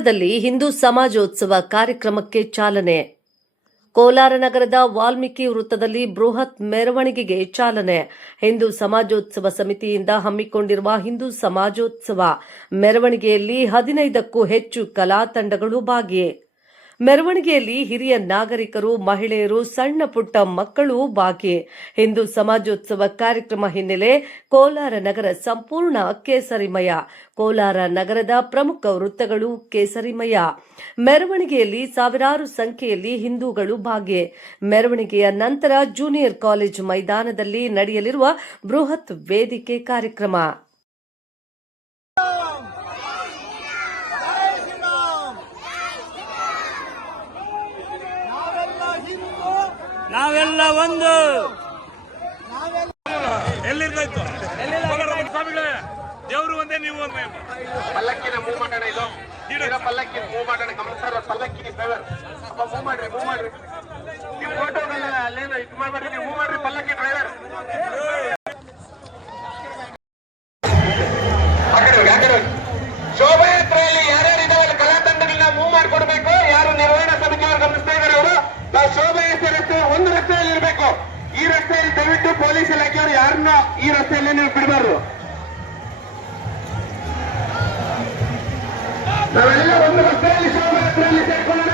ನಗರದಲ್ಲಿ ಹಿಂದೂ ಸಮಾಜೋತ್ಸವ ಕಾರ್ಯಕ್ರಮಕ್ಕೆ ಚಾಲನೆ. ಕೋಲಾರ ನಗರದ ವಾಲ್ಮೀಕಿ ವೃತ್ತದಲ್ಲಿ ಬೃಹತ್ ಮೆರವಣಿಗೆಗೆ ಚಾಲನೆ. ಹಿಂದೂ ಸಮಾಜೋತ್ಸವ ಸಮಿತಿಯಿಂದ ಹಮ್ಮಿಕೊಂಡಿರುವ ಹಿಂದೂ ಸಮಾಜೋತ್ಸವ ಮೆರವಣಿಗೆಯಲ್ಲಿ 15ಕ್ಕೂ ಹೆಚ್ಚು ಕಲಾ ತಂಡಗಳು ಭಾಗಿ. ಮೆರವಣಿಗೆಯಲ್ಲಿ ಹಿರಿಯ ನಾಗರಿಕರು, ಮಹಿಳೆಯರು, ಸಣ್ಣ ಪುಟ್ಟ ಮಕ್ಕಳು ಭಾಗಿ. ಹಿಂದೂ ಸಮಾಜೋತ್ಸವ ಕಾರ್ಯಕ್ರಮ ಹಿನ್ನೆಲೆ ಕೋಲಾರ ನಗರ ಸಂಪೂರ್ಣ ಕೇಸರಿಮಯ. ಕೋಲಾರ ನಗರದ ಪ್ರಮುಖ ವೃತ್ತಗಳು ಕೇಸರಿಮಯ. ಮೆರವಣಿಗೆಯಲ್ಲಿ ಸಾವಿರಾರು ಸಂಖ್ಯೆಯಲ್ಲಿ ಹಿಂದೂಗಳು ಭಾಗಿ. ಮೆರವಣಿಗೆಯ ನಂತರ ಜೂನಿಯರ್ ಕಾಲೇಜ್ ಮೈದಾನದಲ್ಲಿ ನಡೆಯಲಿರುವ ಬೃಹತ್ ವೇದಿಕೆ ಕಾರ್ಯಕ್ರಮ. ನಾವೆಲ್ಲ ಒಂದು ಎಲ್ಲಿರ್ತಾಯ್ತು ಸ್ವಾಮಿಗಳೇ, ದೇವರು ಒಂದೇ, ನೀವು ಒಂದೇ. ಪಲ್ಲಕ್ಕಿನ ಮೂವ್ ಮಾಡೋಣ, ಇದು ಪಲ್ಲಕ್ಕಿ ಮೂವ್ ಮಾಡೋಣ. ಗಮನಿಸ್ತಾರ ಪಲ್ಲಕ್ಕಿ ಡ್ರೈವರ್ ಅಪ್ಪ ಮೂವ್ ಮಾಡ್ರಿ ನೀವು ಫೋಟೋಗಳೆಲ್ಲ ಅಲ್ಲೇನು ಇದು ಮಾಡ್ಬೇಡ್ರಿ, ನೀವು ಮೂವ್ ಮಾಡ್ರಿ ಪಲ್ಲಕ್ಕಿ ಡ್ರೈವರ್. ಶೋಭಾಯಾತ್ರೆಯಲ್ಲಿ ಯಾರ್ಯಾರು ಇದಾವಲ್ಲ ಕಲಾ ತಂಡಗಳನ್ನ ಮೂವ್ ಮಾಡ್ಕೊಡ್ಬೇಕು. ಯಾರು ನಿರ್ವಹಣಾ ಸಮಿತಿಯವರು ಗಮನಿಸ್ತಾ ಇದ್ದಾರೆ, ಅವರು ನಾವು ಶೋಭಾಯಾತ್ರೆ ರಸ್ತೆ ಒಂದು ರಸ್ತೆಯಲ್ಲಿ ಇರಬೇಕು. ಈ ರಸ್ತೆಯಲ್ಲಿ ದಯವಿಟ್ಟು ಪೊಲೀಸ್ ಇಲಾಖೆಯವರು ಯಾರನ್ನ ಈ ರಸ್ತೆಯಲ್ಲಿ ನೀವು ಬಿಡಬಾರ್ದು. ನಾವೆಲ್ಲ ಒಂದು ರಸ್ತೆಯಲ್ಲಿ ಶೋಭಾಯಾತ್ರೆಯಲ್ಲಿ ಸೇರ್ಕೊಳ್ಳೋಣ.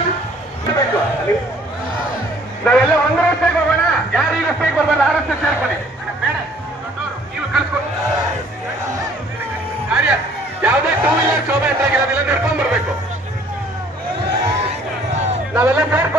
ನಾವೆಲ್ಲ ಒಂದು ರಸ್ತೆಗೆ ಹೋಗೋಣ. ಯಾರು ಈ ರಸ್ತೆಗೆ ಬರ್ಬಾರ್ದು, ಆ ರಸ್ತೆ ಸೇರ್ಕೊಳ್ಳಿ. ಬೇಡ ನೀವು ಕಳ್ಸ್ಕೊಂಡು ಯಾವುದೇ ಟೂ ವೀಲರ್ ಶೋಭಾಯಾತ್ರೆಗೆ ಅದೆಲ್ಲ ನಡ್ಕೊಂಡ್ ಬರ್ಬೇಕು. ನಾವೆಲ್ಲ ಸೇರ್ಕೊಂಡು